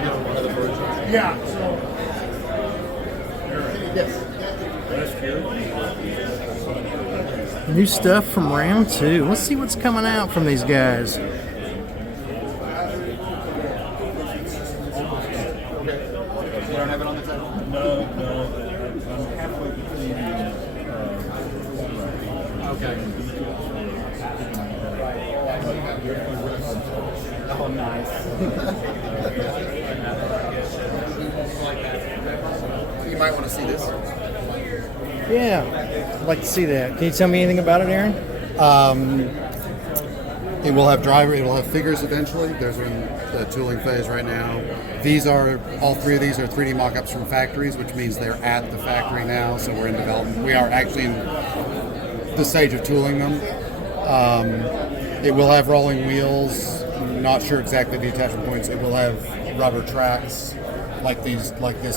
trying to get one of the versions. Yeah. So. Yes. New stuff from round 2. Let's see what's coming out from these guys. You don't have it on the table? No. I'm halfway between. Okay. Oh, nice. You might want to see this. Yeah, I'd like to see that. Can you tell me anything about it, Aaron? It will have figures eventually. Those are in the tooling phase right now. All three of these are 3D mock-ups from factories, which means they're at the factory now, so we're in development. We are actually in the stage of tooling them. It will have rolling wheels. I'm not sure exactly the attachment points. It will have rubber tracks like this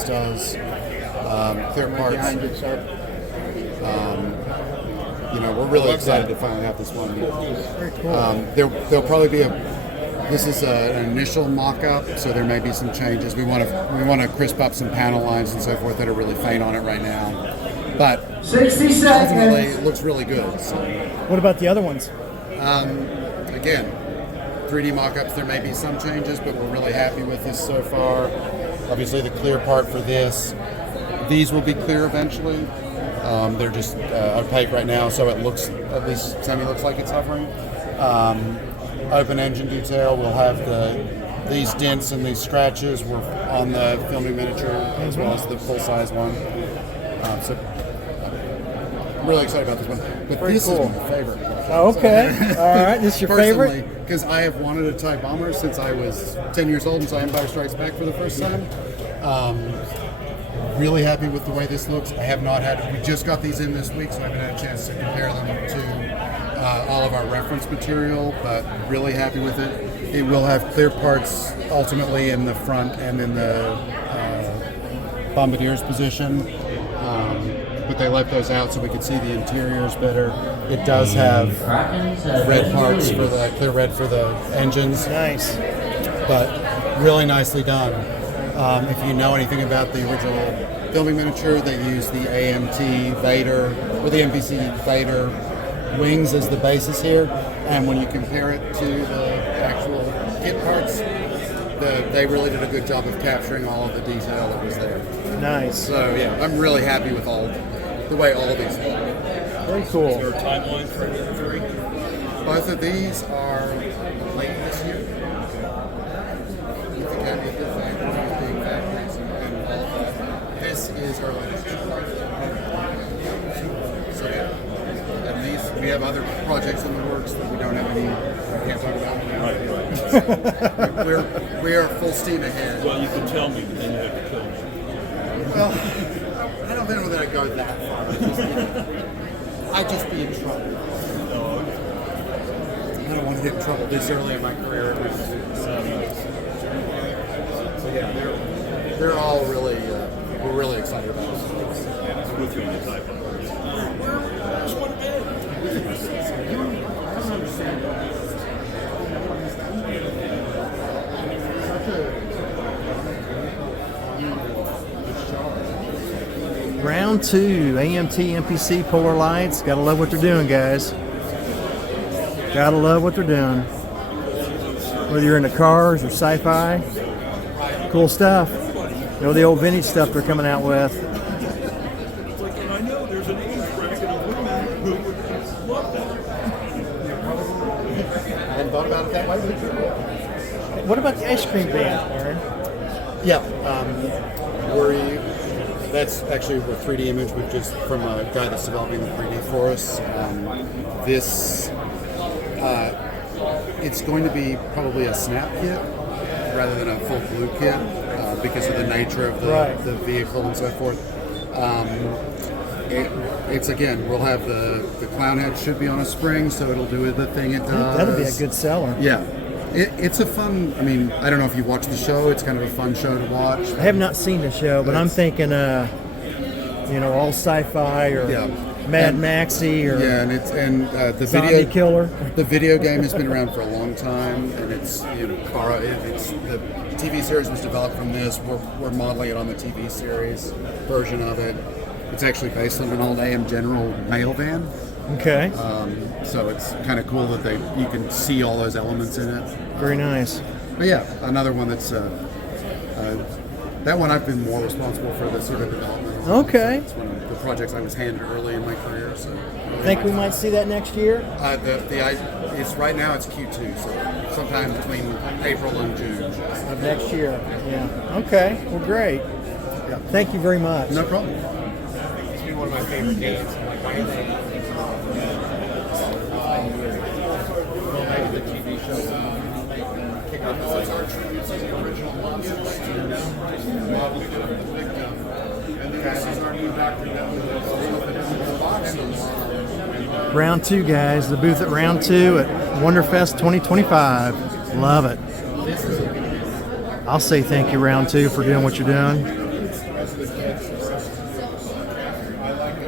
does. Clear parts. We're really excited to finally have this one. Very cool. There'll probably be this is an initial mock-up, so there may be some changes. We want to crisp up some panel lines and so forth that are really faint on it right now. But 60 seconds. Ultimately, it looks really good. So, What about the other ones? again, 3D mock-ups, there may be some changes, but we're really happy with this so far. Obviously, the clear part for these will be clear eventually. They're just opaque right now, so it looks, at least semi looks like it's hovering. Open engine detail, we'll have these dents and these scratches were on the filming miniature as well as the full-size one. So I'm really excited about this one. But Very this cool. is my favorite. Oh, okay. All right. This is your favorite? Because I have wanted a TIE bomber since I was 10 years old and saw Empire Strikes Back for the first time. Really happy with the way this looks. We just got these in this week, so I haven't had a chance to compare them to all of our reference material, but really happy with it. It will have clear parts ultimately in the front and in the bombardier's position, but they left those out so we could see the interiors better. It does have red parts for the clear red for the engines. Nice. But really nicely done. If you know anything about the original filming miniature, they use the AMT Vader or the MPC Vader wings as the basis here, and when you compare it to the actual kit parts, they really did a good job of capturing all of the detail that was there. Nice. So yeah, I'm really happy with the way all of these look. Very cool. Is there a timeline for three? Both of these are late this year. With the caveat that factories being factories and all of that. This is early this year. So yeah. And we have other projects in the works that we don't have any, I can't talk about now. We are full steam ahead. Well, you can tell me, but then you have to kill me. Well, I don't know that I go that far. I'd just be in trouble. I don't want to get in trouble this early in my career. So yeah, they're all really, we're really excited about it. With you on the type. Round 2, AMT MPC Polar Lights. Gotta love what they're doing, guys. Gotta love what they're doing. Whether you're into cars or sci-fi, cool stuff. You know, the old vintage stuff they're coming out with. I know there's an age bracket of women who would love that. I hadn't thought about it that way. What about the ice cream van, Aaron? Yeah, that's actually a 3D image we've just from a guy that's developing the 3D for us. It's going to be probably a snap kit rather than a full glue kit because of the nature of the vehicle and so forth. It's again, we'll have the clown head should be on a spring, so it'll do the thing it does. That'll be a good seller. Yeah. It's a fun, I mean, I don't know if you watched the show. It's kind of a fun show to watch. I have not seen the show, but I'm thinking, all sci-fi or Mad Maxi or Yeah, the Zombie Killer. The video game has been around for a long time, and it's the TV series was developed from this. We're modeling it on the TV series version of it. It's actually based on an old AM General mail van, Okay. so it's kind of cool that you can see all those elements in it. Very nice. But yeah, another one that's that one I've been more responsible for the sort of development. Okay. It's one of the projects I was handed early in my career. So Think we might see that next year? it's right now it's Q2, so sometime between April and June. Of next year. Yeah. Okay. Well, great. Yeah. Thank you very much. No problem. It's been one of my favorite games. Like my the TV show. Kick off the original monsters. Round 2, guys. The booth at Round 2 at Wonderfest 2025. Love it. I'll say thank you, Round 2, for doing what you're doing.